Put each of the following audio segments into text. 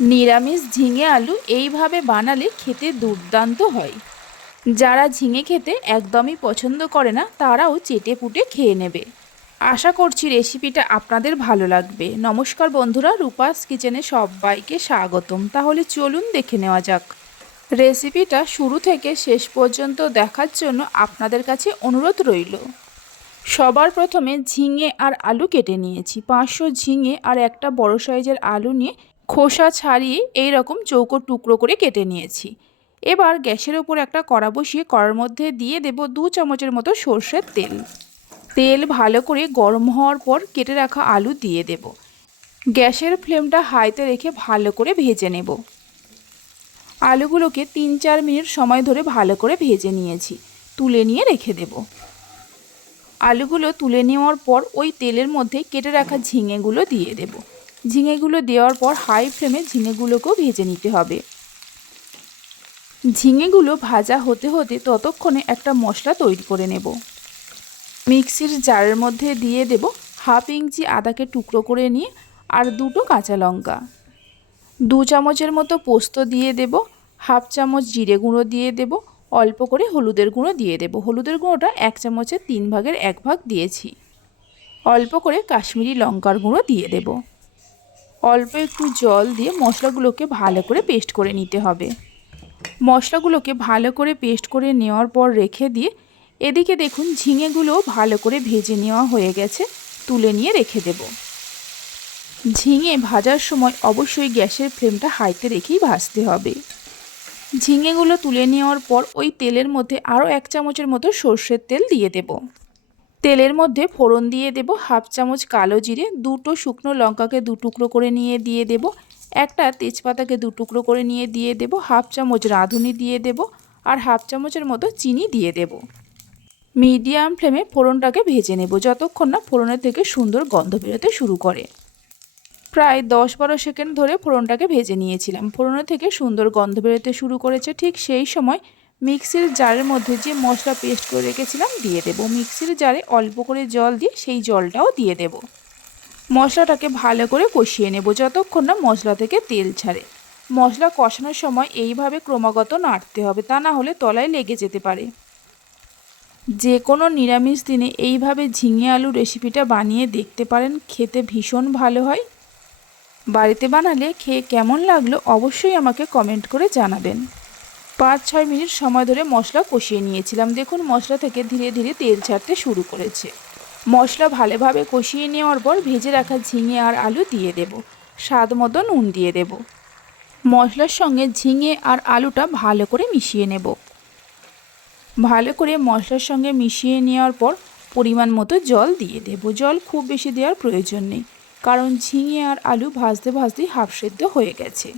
নিরামিষ ঝিঙে আলু এইভাবে বানালে খেতে দুর্দান্ত হয়। যারা ঝিঙে খেতে একদমই পছন্দ করে না, তারাও চেটে পুটে খেয়ে নেবে। আশা করছি রেসিপিটা আপনাদের ভালো লাগবে। নমস্কার বন্ধুরা, রূপাস কিচেনে সবাইকে স্বাগতম। তাহলে চলুন দেখে নেওয়া যাক। রেসিপিটা শুরু থেকে শেষ পর্যন্ত দেখার জন্য আপনাদের কাছে অনুরোধ রইল। সবার প্রথমে ঝিঙে আর আলু কেটে নিয়েছি। পাঁচশো ঝিঙে আর একটা বড় সাইজের আলু নিয়ে খোসা ছাড়িয়ে এই রকম চৌকো টুকরো করে কেটে নিয়েছি। এবার গ্যাসের ওপর একটা কড়া বসিয়ে কড়ার মধ্যে দিয়ে দেব দু চামচের মতো সর্ষের তেল। তেল ভালো করে গরম হওয়ার পর কেটে রাখা আলু দিয়ে দেব। গ্যাসের ফ্লেমটা হাইতে রেখে ভালো করে ভেজে নেব। আলুগুলোকে তিন চার মিনিট সময় ধরে ভালো করে ভেজে নিয়েছি। তুলে নিয়ে রেখে দেব। আলুগুলো তুলে নেওয়ার পর ওই তেলের মধ্যে কেটে রাখা ঝিঙেগুলো দিয়ে দেব। ঝিঙেগুলো দেওয়ার পর হাই ফ্লেমে ঝিঙেগুলোকেও ভেজে নিতে হবে। ঝিঙেগুলো ভাজা হতে হতে ততক্ষণে একটা মশলা তৈরি করে নেব। মিক্সির জারের মধ্যে দিয়ে দেব হাফ ইঞ্চি আদাকে টুকরো করে নিয়ে আর দুটো কাঁচা লঙ্কা। দু চামচের মতো পোস্ত দিয়ে দেব, হাফ চামচ জিরে গুঁড়ো দিয়ে দেব, অল্প করে হলুদের গুঁড়ো দিয়ে দেব। হলুদের গুঁড়োটা এক চামচের তিন ভাগের এক ভাগ দিয়েছি। অল্প করে কাশ্মীরি লঙ্কার গুঁড়ো দিয়ে দেব। অল্প একটু জল দিয়ে মশলাগুলোকে ভালো করে পেস্ট করে নিতে হবে। মশলাগুলোকে ভালো করে পেস্ট করে নেওয়ার পর রেখে দিয়ে এদিকে দেখুন ঝিঙেগুলো ভালো করে ভেজে নেওয়া হয়ে গেছে, তুলে নিয়ে রেখে দেব। ঝিঙে ভাজার সময় অবশ্যই গ্যাসের ফ্লেমটা হাইতে রেখেই ভাজতে হবে। ঝিঙেগুলো তুলে নেওয়ার পর ওই তেলের মধ্যে আরও এক চামচের মতো সর্ষের তেল দিয়ে দেব। তেলের মধ্যে ফোড়ন দিয়ে দেব হাফ চামচ কালো জিরে, দুটো শুকনো লঙ্কাকে দু টুকরো করে নিয়ে দিয়ে দেব, একটা তেজপাতাকে দু টুকরো করে নিয়ে দিয়ে দেব, হাফ চামচ রাঁধুনি দিয়ে দেব আর হাফ চামচের মতো চিনি দিয়ে দেব। মিডিয়াম ফ্লেমে ফোড়নটাকে ভেজে নেব যতক্ষণ না ফোড়নের থেকে সুন্দর গন্ধ বেরোতে শুরু করে। প্রায় দশ বারো সেকেন্ড ধরে ফোড়নটাকে ভেজে নিয়েছিলাম। ফোড়নের থেকে সুন্দর গন্ধ বেরোতে শুরু করেছে ঠিক সেই সময় মিক্সির জারের মধ্যে যে মশলা পেস্ট করে রেখেছিলাম দিয়ে দেব। মিক্সির জারে অল্প করে জল দিয়ে সেই জলটাও দিয়ে দেব। মশলাটাকে ভালো করে কষিয়ে নেব যতক্ষণ না মশলা থেকে তেল ছাড়ে। মশলা কষানোর সময় এইভাবে ক্রমাগত নাড়তে হবে, তা না হলে তলায় লেগে যেতে পারে। যে কোনো নিরামিষ দিনে এইভাবে ঝিঙে আলু রেসিপিটা বানিয়ে দেখতে পারেন, খেতে ভীষণ ভালো হয়। বাড়িতে বানালে খেয়ে কেমন লাগল অবশ্যই আমাকে কমেন্ট করে জানাবেন। পাঁচ ছয় মিনিট সময় ধরে মশলা কষিয়ে নিয়েছিলাম। দেখুন, মশলা থেকে ধীরে ধীরে তেল ছাড়তে শুরু করেছে। মশলা ভালোভাবে কষিয়ে নেওয়ার পর ভেজে রাখা ঝিঙে আর আলু দিয়ে দেব। স্বাদ মতো নুন দিয়ে দেব। মশলার সঙ্গে ঝিঙে আর আলুটা ভালো করে মিশিয়ে নেব। ভালো করে মশলার সঙ্গে মিশিয়ে নেওয়ার পর পরিমাণ মতো জল দিয়ে দেব। জল খুব বেশি দেওয়ার প্রয়োজন নেই, কারণ ঝিঙে আর আলু ভাজতে ভাজতেই হাফ সেদ্ধ হয়ে গেছে।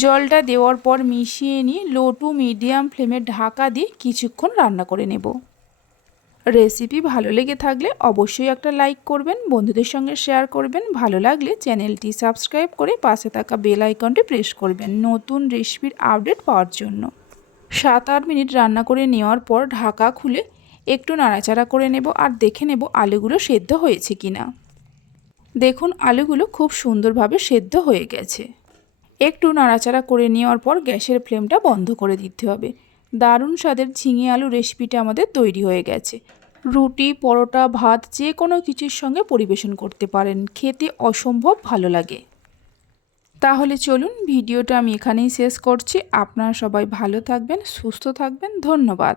জলটা দেওয়ার পর মিশিয়ে নিয়ে লো টু মিডিয়াম ফ্লেমে ঢাকা দিয়ে কিছুক্ষণ রান্না করে নেব। রেসিপি ভালো লেগে থাকলে অবশ্যই একটা লাইক করবেন, বন্ধুদের সঙ্গে শেয়ার করবেন। ভালো লাগলে চ্যানেলটি সাবস্ক্রাইব করে পাশে থাকা বেল আইকনটি প্রেস করবেন নতুন রেসিপির আপডেট পাওয়ার জন্য। সাত আট মিনিট রান্না করে নেওয়ার পর ঢাকা খুলে একটু নাড়াচাড়া করে নেব আর দেখে নেব আলুগুলো সেদ্ধ হয়েছে কিনা। দেখুন, আলুগুলো খুব সুন্দরভাবে সেদ্ধ হয়ে গেছে। একটু নাড়াচাড়া করে নেওয়ার পর গ্যাসের ফ্লেমটা বন্ধ করে দিতে হবে। দারুণ স্বাদের ঝিঙে আলু রেসিপিটা আমাদের তৈরি হয়ে গেছে। রুটি, পরোটা, ভাত যে কোনো কিছুর সঙ্গে পরিবেশন করতে পারেন। খেতে অসম্ভব ভালো লাগে। তাহলে চলুন ভিডিওটা আমি এখানেই শেষ করছি। আপনারা সবাই ভালো থাকবেন, সুস্থ থাকবেন। ধন্যবাদ।